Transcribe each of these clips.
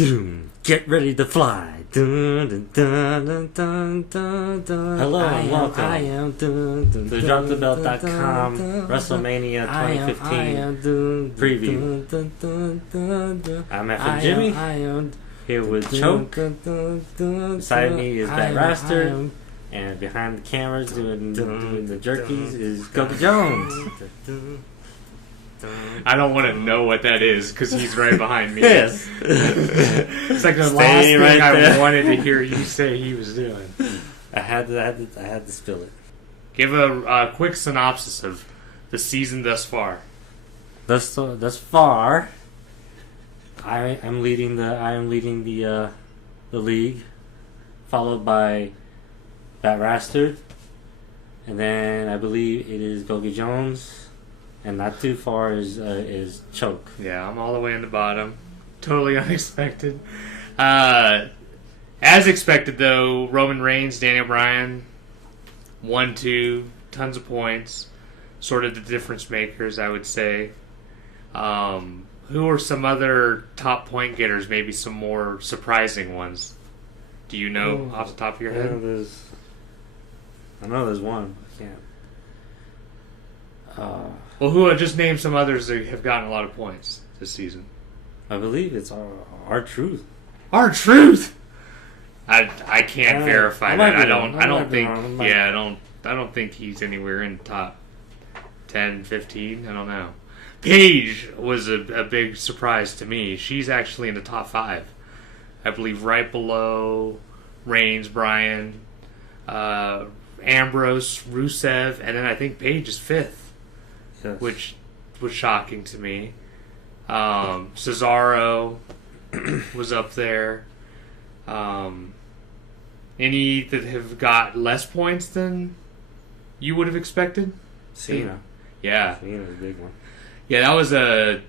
Get ready to fly. Hello and welcome to DropTheBelt.com WrestleMania 2015 preview. I'm FnJimmy, here with Choke. Beside me is Bat Raster, and behind the cameras doing the jerkies is Kobe Jones. I don't want to know what that is because he's right behind me. Yes. It's like the last thing right I wanted to hear you say he was doing. I had to spill it. Give a quick synopsis of the season thus far. Thus far, I am leading the league, followed by Bat Raster, and then I believe it is Gogi Jones. And not too far is Choke. Yeah, I'm all the way in the bottom. Totally unexpected. As expected, though, Roman Reigns, Daniel Bryan, 1-2, tons of points. Sort of the difference makers, I would say. Who are some other top point getters? Maybe some more surprising ones. Do you know off the top of your head? I know there's one. I can't. Well, just name some others that have gotten a lot of points this season. I believe it's our truth. Our truth. I can't verify that. I don't think he's anywhere in top 10, 15. I don't know. Paige was a big surprise to me. She's actually in the top 5. I believe right below Reigns, Bryan, Ambrose, Rusev, and then I think Paige is 5th. Yes. Which was shocking to me. Cesaro was up there. Any that have got less points than you would have expected? Cena. Yeah. Cena's a big one. Yeah, that was a...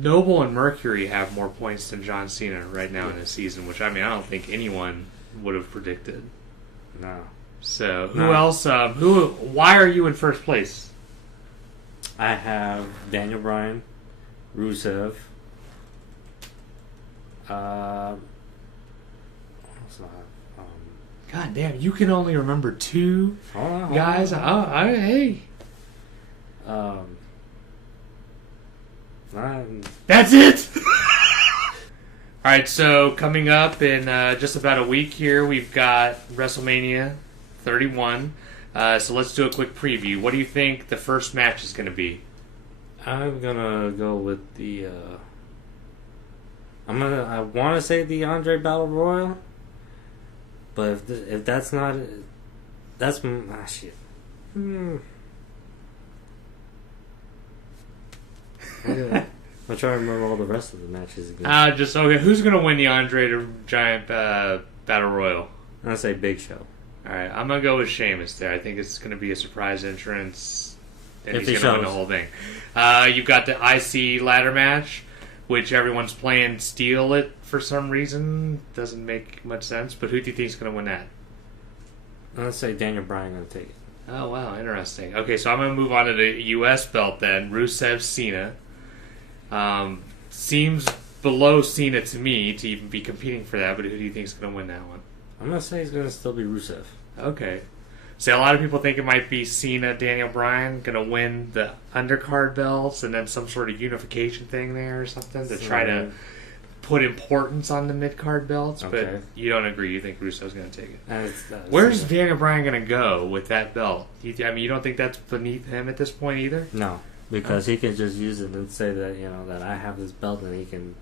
Noble and Mercury have more points than John Cena right now in this season, which, I don't think anyone would have predicted. No. So, who else? Why are you in first place? I have Daniel Bryan, Rusev. God damn, you can only remember 2 guys. Hey. That's it. All right, so coming up in just about a week here, we've got WrestleMania 31. So let's do a quick preview. What do you think the first match is going to be? I'm gonna go with the. I want to say the Andre Battle Royal, but if that's not, that's shit. I'm trying to remember all the rest of the matches again. Who's going to win the Andre the Giant Battle Royal? I'm gonna say Big Show. Alright, I'm going to go with Sheamus there. I think it's going to be a surprise entrance. And If he's going to win the whole thing. You've got the IC ladder match, which everyone's playing steal it for some reason. Doesn't make much sense. But who do you think is going to win that? I'm going to say Daniel Bryan going to take it. Oh, wow. Interesting. Okay, so I'm going to move on to the U.S. belt then. Rusev, Cena. Seems below Cena to me to even be competing for that. But who do you think is going to win that one? I'm going to say it's going to still be Rusev. Okay. So a lot of people think it might be Cena, Daniel Bryan, going to win the undercard belts and then some sort of unification thing there or something to try to put importance on the mid-card belts. Okay. But you don't agree. You think Rusev's going to take it. Where's Daniel Bryan going to go with that belt? You don't think that's beneath him at this point either? No, because he can just use it and say that, that I have this belt and he can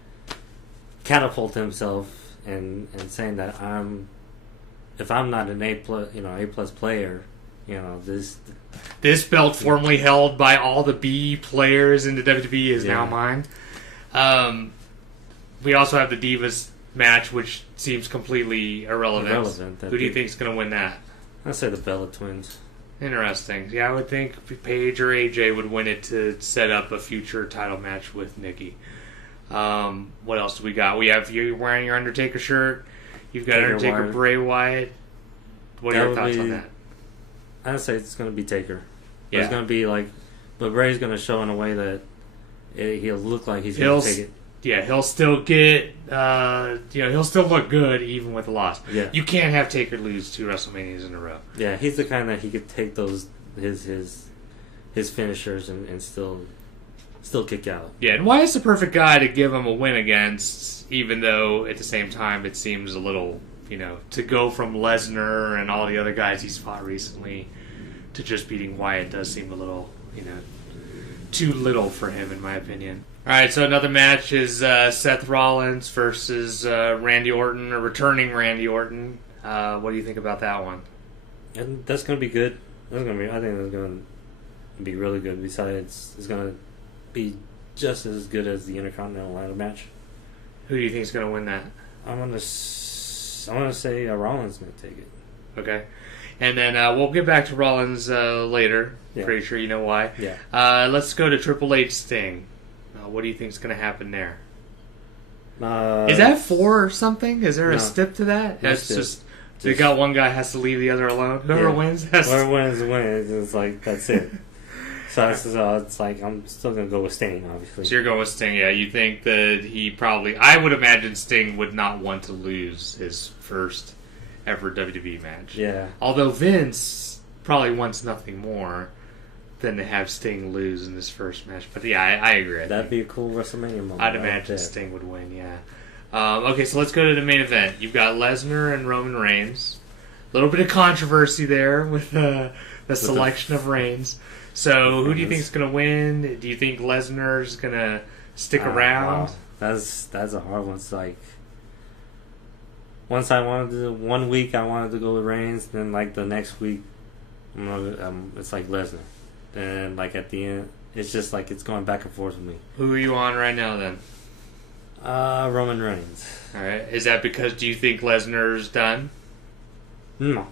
catapult himself and saying that if I'm not an A plus player, this belt formerly held by all the B players in the WWE is now mine. We also have the Divas match, which seems completely irrelevant. Who do you think is going to win that? I'd say the Bella Twins. Interesting. Yeah, I would think Paige or AJ would win it to set up a future title match with Nikki. What else do we got? We have you wearing your Undertaker shirt. You've got Undertaker, Bray Wyatt. What are your thoughts on that? I'd say it's going to be Taker. Yeah. It's going to be but Bray's going to show in a way that he'll look like he's going to take it. yeah, he'll still get, he'll still look good even with a loss. Yeah. You can't have Taker lose 2 WrestleManias in a row. Yeah, he's the kind that he could take his finishers and still kick out. Yeah, and Wyatt's the perfect guy to give him a win against, even though at the same time it seems a little, to go from Lesnar and all the other guys he's fought recently to just beating Wyatt does seem a little, too little for him, in my opinion. All right, so another match is Seth Rollins versus Randy Orton, or returning Randy Orton. What do you think about that one? And that's going to be good. I think that's going to be really good. Besides, it's going to be just as good as the Intercontinental ladder match. Who do you think is going to win that? I'm going to say Rollins going to take it. Okay. And then we'll get back to Rollins later. Yeah. Pretty sure you know why. Yeah. Let's go to Triple H Sting. What do you think is going to happen there? Is that 4 or something? Is there a stip to that? No It's stip. just they got one guy has to leave the other alone. Whoever wins has Whoever wins. It's like, that's it. So it's like, I'm still going to go with Sting, obviously. So you're going with Sting, yeah. You think that he probably... I would imagine Sting would not want to lose his first ever WWE match. Yeah. Although Vince probably wants nothing more than to have Sting lose in this first match. But yeah, I agree. That'd be a cool WrestleMania moment. I'd imagine Sting would win, yeah. Okay, so let's go to the main event. You've got Lesnar and Roman Reigns. A little bit of controversy there with the selection of Reigns. So who do you think is going to win? Do you think Lesnar's going to stick around? Wow. That's a hard one. It's like, one week I wanted to go with Reigns, then like the next week, it's like Lesnar. Then like at the end, it's just like it's going back and forth with me. Who are you on right now then? Roman Reigns. All right. Is that because do you think Lesnar's done? No.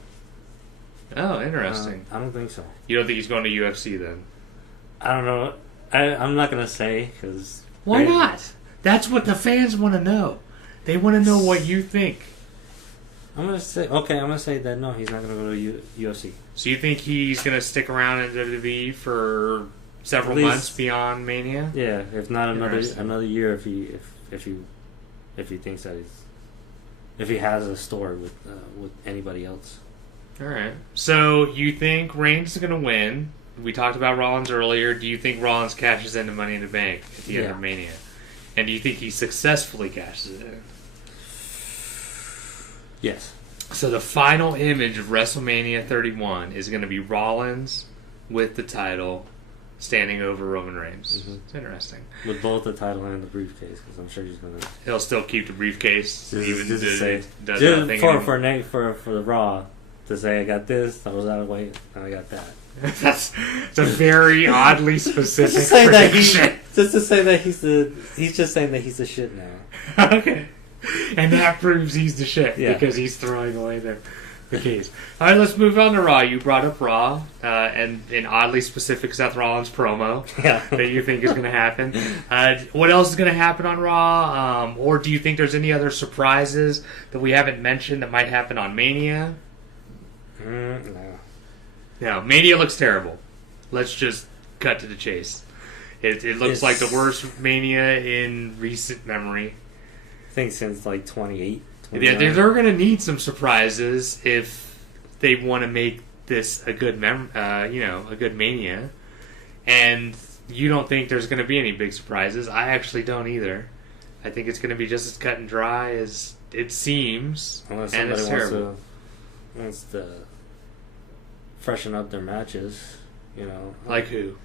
Oh, interesting. I don't think so. You don't think he's going to UFC then? I don't know. I'm not gonna say because why not? That's what the fans want to know. They want to know what you think. I'm gonna say that no, he's not gonna go to UFC. So you think he's gonna stick around in WWE for several months beyond Mania? Yeah, if not another year, if he thinks that if he has a story with anybody else. All right. So you think Reigns is gonna win? We talked about Rollins earlier. Do you think Rollins cashes into Money in the Bank at the end of Mania? And do you think he successfully cashes it in? Yes. So the final image of WrestleMania 31 is going to be Rollins with the title standing over Roman Reigns. Mm-hmm. It's interesting. With both the title and the briefcase, because I'm sure he's going to... He'll still keep the briefcase, even if it does just nothing for the Raw, to say I got this, I was out of the way, and I got that. That's a very oddly specific just to prediction. Just to say that he's just saying that he's the shit now. Okay. And that proves he's the shit because he's throwing away the keys. All right, let's move on to Raw. You brought up Raw and an oddly specific Seth Rollins promo that you think is going to happen. What else is going to happen on Raw? Or do you think there's any other surprises that we haven't mentioned that might happen on Mania? No. No, Mania looks terrible. Let's just cut to the chase. It looks like the worst Mania in recent memory. I think since like 28. Yeah, they're going to need some surprises if they want to make this a good a good Mania. And you don't think there's going to be any big surprises. I actually don't either. I think it's going to be just as cut and dry as it seems. Unless and it's somebody wants to freshen up their matches, Like who?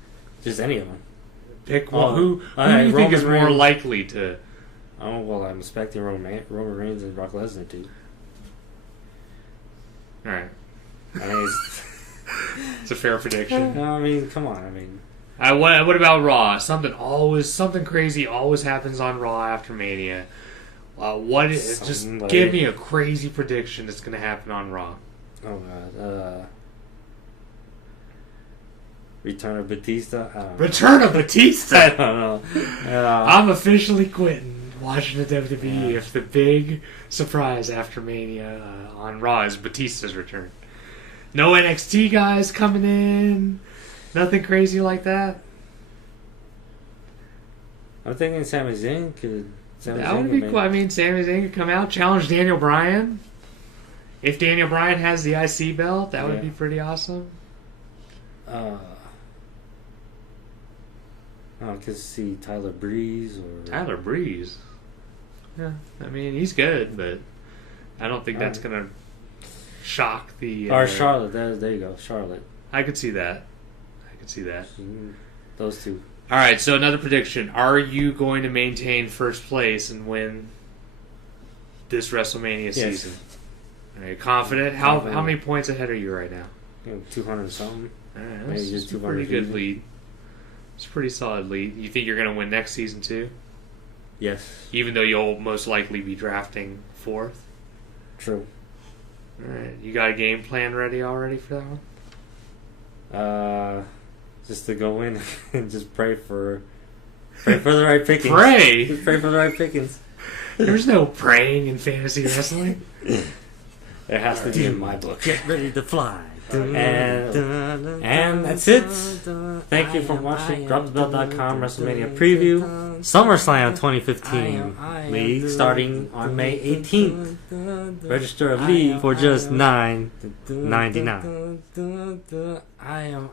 Just any of them. Pick one. Who do you think is more likely to... Oh, well, I'm expecting Roman Reigns and Brock Lesnar to. All right. I mean, it's a fair prediction. No, I mean, come on. I mean, what about Raw? Something crazy always happens on Raw after Mania. Just give me a crazy prediction that's going to happen on Raw. Oh God. Return of Batista. Return of Batista. I don't know. I'm officially quitting watching the WWE if the big surprise after Mania on Raw is Batista's return. No NXT guys coming in. Nothing crazy like that. I'm thinking Sami Zayn could That would be cool. I mean, Sami Zayn could come out, challenge Daniel Bryan. If Daniel Bryan has the IC belt, that would be pretty awesome. I could see Tyler Breeze or Tyler Breeze. Yeah, I mean he's good, but I don't think that's gonna shock the. Or Charlotte. There you go, Charlotte. I could see that. Those two. All right. So another prediction: are you going to maintain first place and win this WrestleMania season? Are you confident? How many points ahead are you right now? 200 something. All right, maybe just 200. Pretty good lead. It's a pretty solid lead. You think you're going to win next season too? Yes. Even though you'll most likely be drafting 4th? True. Alright. You got a game plan ready already for that one? Just to go in and just pray for the right pickings. Pray? Just pray for the right pickings. There's no praying in fantasy wrestling. There has to be in my book. Get ready to fly. And that's it. Thank you for watching DropTheBelt.com WrestleMania Preview SummerSlam 2015 League starting on May 18th. Register a league for just $9.99. I am